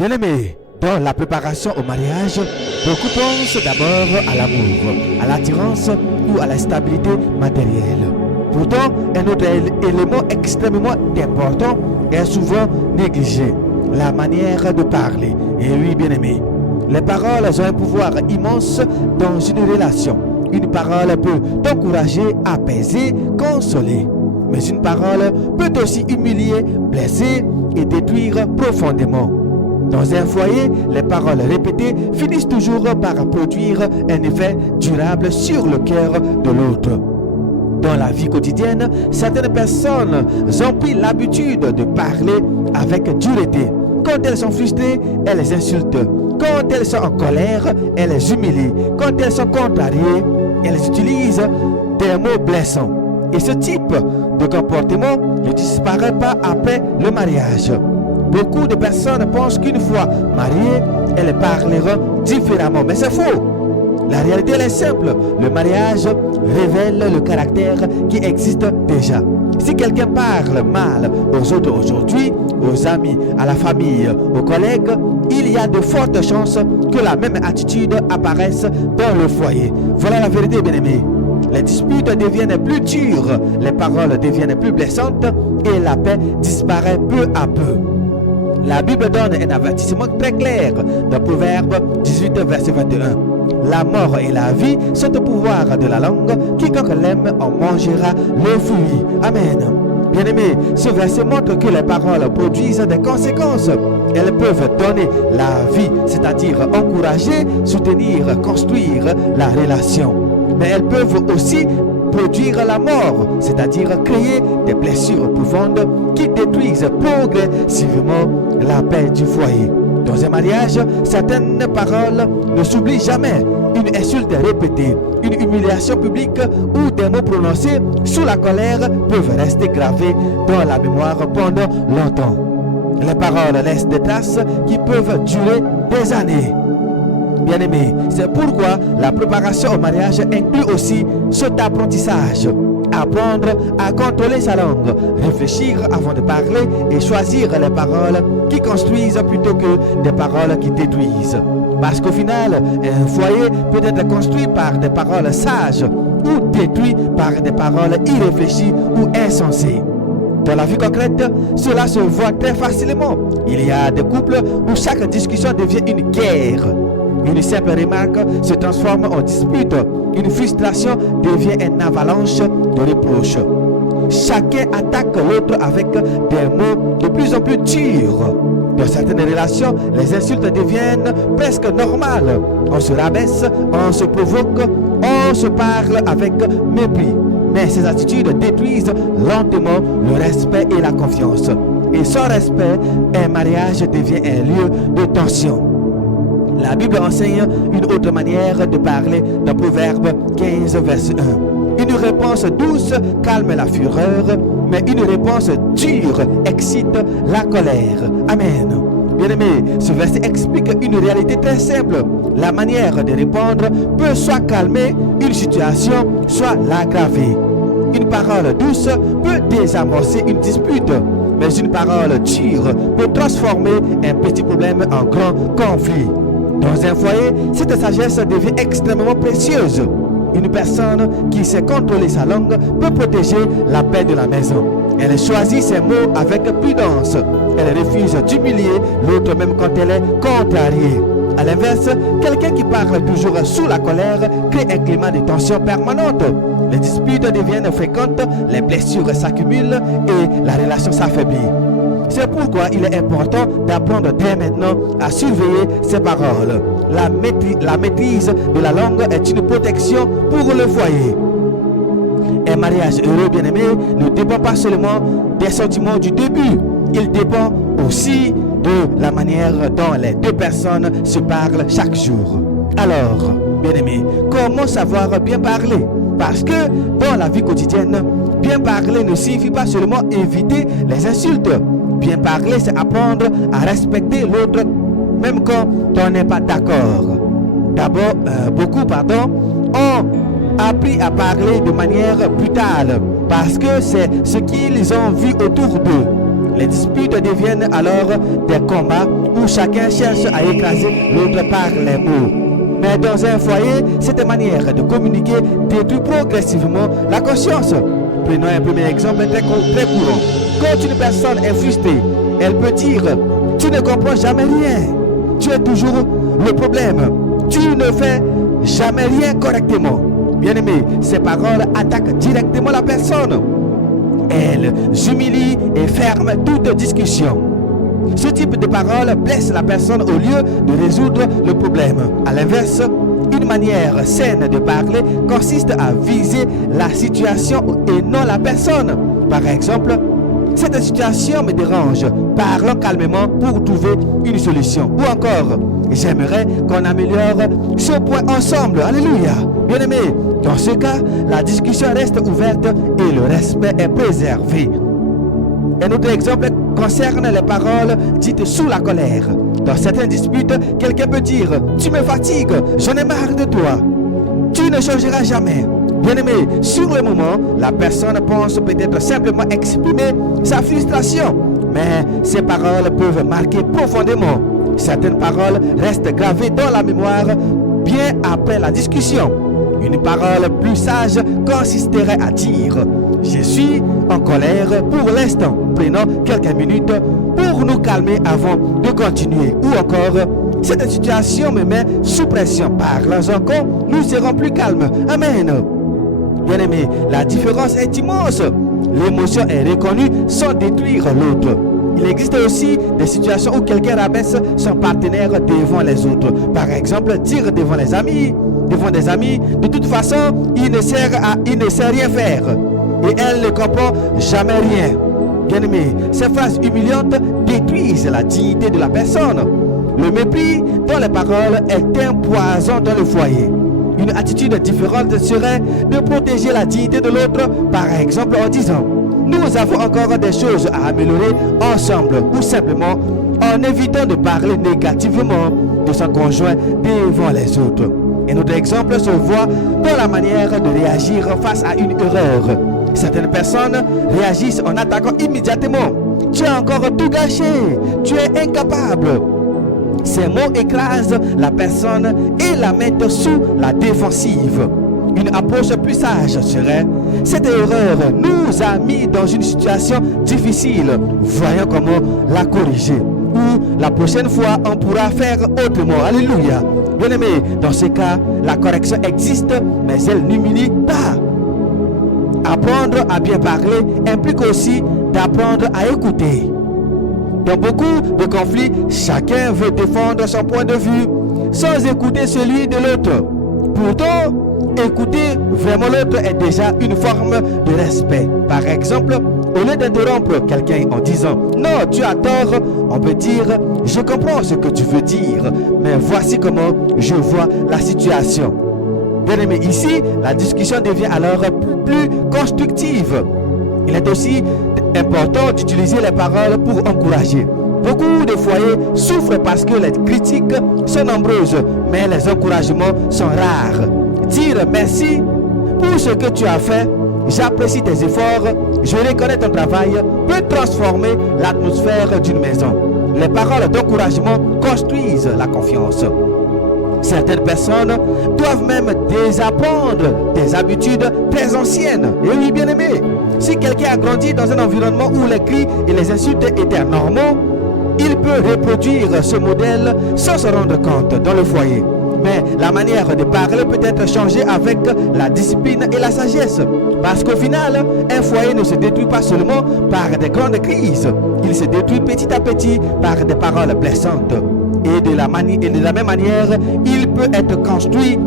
Bien-aimés, dans la préparation au mariage, beaucoup pensent d'abord à l'amour, à l'attirance ou à la stabilité matérielle. Pourtant, un autre élément extrêmement important est souvent négligé, la manière de parler. Et oui, bien-aimés, les paroles ont un pouvoir immense dans une relation. Une parole peut t'encourager, apaiser, consoler. Mais une parole peut aussi humilier, blesser et détruire profondément. Dans un foyer, les paroles répétées finissent toujours par produire un effet durable sur le cœur de l'autre. Dans la vie quotidienne, certaines personnes ont pris l'habitude de parler avec dureté. Quand elles sont frustrées, elles insultent. Quand elles sont en colère, elles humilient. Quand elles sont contrariées, elles utilisent des mots blessants. Et ce type de comportement ne disparaît pas après le mariage. Beaucoup de personnes pensent qu'une fois mariées, elles parleront différemment. Mais c'est faux. La réalité elle est simple. Le mariage révèle le caractère qui existe déjà. Si quelqu'un parle mal aux autres aujourd'hui, aux amis, à la famille, aux collègues, il y a de fortes chances que la même attitude apparaisse dans le foyer. Voilà la vérité, bien-aimés. Les disputes deviennent plus dures, les paroles deviennent plus blessantes et la paix disparaît peu à peu. La Bible donne un avertissement très clair dans Proverbe 18, verset 21. La mort et la vie sont au pouvoir de la langue. Quiconque l'aime en mangera le fruit. Amen. Bien-aimés, ce verset montre que les paroles produisent des conséquences. Elles peuvent donner la vie, c'est-à-dire encourager, soutenir, construire la relation. Mais elles peuvent aussi produire la mort, c'est-à-dire créer des blessures profondes qui détruisent progressivement la paix du foyer. Dans un mariage, certaines paroles ne s'oublient jamais. Une insulte répétée, une humiliation publique ou des mots prononcés sous la colère peuvent rester gravés dans la mémoire pendant longtemps. Les paroles laissent des traces qui peuvent durer des années. Bien-aimés, c'est pourquoi la préparation au mariage inclut aussi cet apprentissage. Apprendre à contrôler sa langue, réfléchir avant de parler et choisir les paroles qui construisent plutôt que des paroles qui détruisent. Parce qu'au final, un foyer peut être construit par des paroles sages ou détruit par des paroles irréfléchies ou insensées. Dans la vie concrète, cela se voit très facilement. Il y a des couples où chaque discussion devient une guerre. Une simple remarque se transforme en dispute. Une frustration devient une avalanche de reproches. Chacun attaque l'autre avec des mots de plus en plus durs. Dans certaines relations, les insultes deviennent presque normales. On se rabaisse, on se provoque, on se parle avec mépris. Mais ces attitudes détruisent lentement le respect et la confiance. Et sans respect, un mariage devient un lieu de tension. La Bible enseigne une autre manière de parler dans Proverbe 15, verset 1. Une réponse douce calme la fureur, mais une réponse dure excite la colère. Amen. Bien-aimés, ce verset explique une réalité très simple. La manière de répondre peut soit calmer une situation, soit l'aggraver. Une parole douce peut désamorcer une dispute, mais une parole dure peut transformer un petit problème en grand conflit. Dans un foyer, cette sagesse devient extrêmement précieuse. Une personne qui sait contrôler sa langue peut protéger la paix de la maison. Elle choisit ses mots avec prudence. Elle refuse d'humilier l'autre même quand elle est contrariée. A l'inverse, quelqu'un qui parle toujours sous la colère crée un climat de tension permanente. Les disputes deviennent fréquentes, les blessures s'accumulent et la relation s'affaiblit. C'est pourquoi il est important d'apprendre dès maintenant à surveiller ses paroles. La maîtrise de la langue est une protection pour le foyer. Un mariage heureux, bien-aimé, ne dépend pas seulement des sentiments du début. Il dépend aussi de la manière dont les deux personnes se parlent chaque jour. Alors, bien-aimé, comment savoir bien parler? Parce que dans la vie quotidienne, bien parler ne signifie pas seulement éviter les insultes. Bien parler, c'est apprendre à respecter l'autre, même quand on n'est pas d'accord. D'abord, beaucoup ont appris à parler de manière brutale, parce que c'est ce qu'ils ont vu autour d'eux. Les disputes deviennent alors des combats où chacun cherche à écraser l'autre par les mots. Mais dans un foyer, cette manière de communiquer détruit progressivement la conscience. Prenons un premier exemple très courant. Quand une personne est frustrée, elle peut dire « Tu ne comprends jamais rien. Tu es toujours le problème. Tu ne fais jamais rien correctement. » Bien-aimé, ces paroles attaquent directement la personne. Elles humilient et ferment toute discussion. Ce type de paroles blesse la personne au lieu de résoudre le problème. À l'inverse, une manière saine de parler consiste à viser la situation et non la personne. Par exemple, cette situation me dérange. Parlons calmement pour trouver une solution. Ou encore, j'aimerais qu'on améliore ce point ensemble. Alléluia. Bien-aimé, dans ce cas, la discussion reste ouverte et le respect est préservé. Un autre exemple concerne les paroles dites sous la colère. Dans certaines disputes, quelqu'un peut dire « Tu me fatigues, j'en ai marre de toi. Tu ne changeras jamais. » Bien-aimé, sur le moment, la personne pense peut-être simplement exprimer sa frustration. Mais ces paroles peuvent marquer profondément. Certaines paroles restent gravées dans la mémoire bien après la discussion. Une parole plus sage consisterait à dire « Je suis en colère pour l'instant. Prenons quelques minutes pour nous calmer avant de continuer. » Ou encore « Cette situation me met sous pression. Parlons encore, nous serons plus calmes. Amen. » Bien-aimé, la différence est immense. L'émotion est reconnue sans détruire l'autre. Il existe aussi des situations où quelqu'un rabaisse son partenaire devant les autres. Par exemple, dire devant des amis, de toute façon, il ne sait rien faire. Et elle ne comprend jamais rien. Bien-aimé, ces phrases humiliantes détruisent la dignité de la personne. Le mépris dans les paroles est un poison dans le foyer. Une attitude différente serait de protéger la dignité de l'autre, par exemple en disant « Nous avons encore des choses à améliorer ensemble » ou simplement en évitant de parler négativement de son conjoint devant les autres. Un autre exemple se voit dans la manière de réagir face à une erreur. Certaines personnes réagissent en attaquant immédiatement. « Tu as encore tout gâché, tu es incapable ». Ces mots écrasent la personne et la mettent sous la défensive. Une approche plus sage serait « Cette erreur nous a mis dans une situation difficile. Voyons comment la corriger. » Ou « La prochaine fois, on pourra faire autrement. » Alléluia. Bien-aimé, dans ce cas, la correction existe, mais elle n'humilie pas. Apprendre à bien parler implique aussi d'apprendre à écouter. Dans beaucoup de conflits, chacun veut défendre son point de vue sans écouter celui de l'autre. Pourtant, écouter vraiment l'autre est déjà une forme de respect. Par exemple, au lieu d'interrompre quelqu'un en disant « Non, tu as tort », on peut dire « Je comprends ce que tu veux dire, mais voici comment je vois la situation. » Bien-aimé, ici, la discussion devient alors plus constructive. Il est aussi important d'utiliser les paroles pour encourager. Beaucoup de foyers souffrent parce que les critiques sont nombreuses, mais les encouragements sont rares. Dire merci pour ce que tu as fait, j'apprécie tes efforts, je reconnais ton travail, peut transformer l'atmosphère d'une maison. Les paroles d'encouragement construisent la confiance. Certaines personnes doivent même désapprendre des habitudes très anciennes. Et oui, bien aimé, si quelqu'un a grandi dans un environnement où les cris et les insultes étaient normaux, il peut reproduire ce modèle sans se rendre compte dans le foyer. Mais la manière de parler peut être changée avec la discipline et la sagesse. Parce qu'au final, un foyer ne se détruit pas seulement par des grandes crises. Il se détruit petit à petit par des paroles blessantes. Et de la même manière, il peut être construit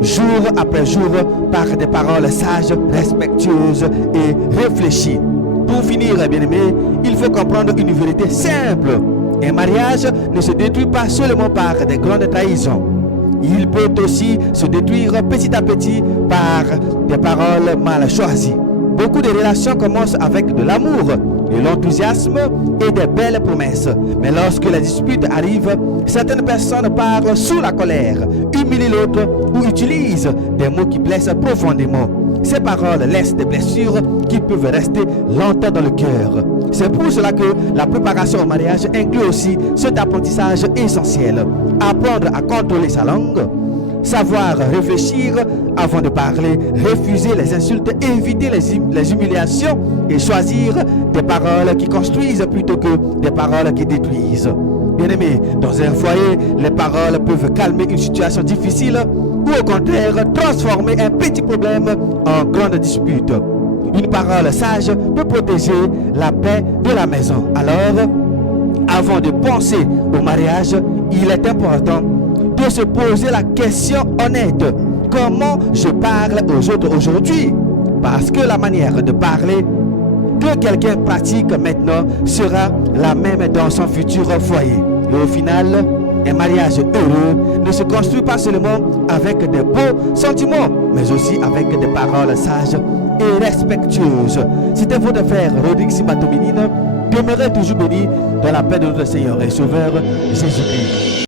jour après jour par des paroles sages, respectueuses et réfléchies. Pour finir, bien-aimé, il faut comprendre une vérité simple. Un mariage ne se détruit pas seulement par des grandes trahisons. Il peut aussi se détruire petit à petit par des paroles mal choisies. Beaucoup de relations commencent avec de l'amour, de l'enthousiasme et des belles promesses. Mais lorsque les disputes arrivent, certaines personnes parlent sous la colère, humilient l'autre ou utilisent des mots qui blessent profondément. ces paroles laissent des blessures qui peuvent rester longtemps dans le cœur. C'est pour cela que la préparation au mariage inclut aussi cet apprentissage essentiel. Apprendre à contrôler sa langue, savoir réfléchir avant de parler, refuser les insultes, éviter les humiliations et choisir des paroles qui construisent plutôt que des paroles qui détruisent. Bien-aimés, dans un foyer, les paroles peuvent calmer une situation difficile ou au contraire transformer un petit problème en grande dispute. Une parole sage peut protéger la paix de la maison. Alors, avant de penser au mariage, il est important de se poser la question honnête. Comment je parle aux autres aujourd'hui? Parce que la manière de parler que quelqu'un pratique maintenant sera la même dans son futur foyer. Et au final, un mariage heureux ne se construit pas seulement avec des beaux sentiments, mais aussi avec des paroles sages et respectueuses. C'était votre frère Rodrigue Simbato Ménine. Demeurez toujours béni dans la paix de notre Seigneur et Sauveur Jésus-Christ.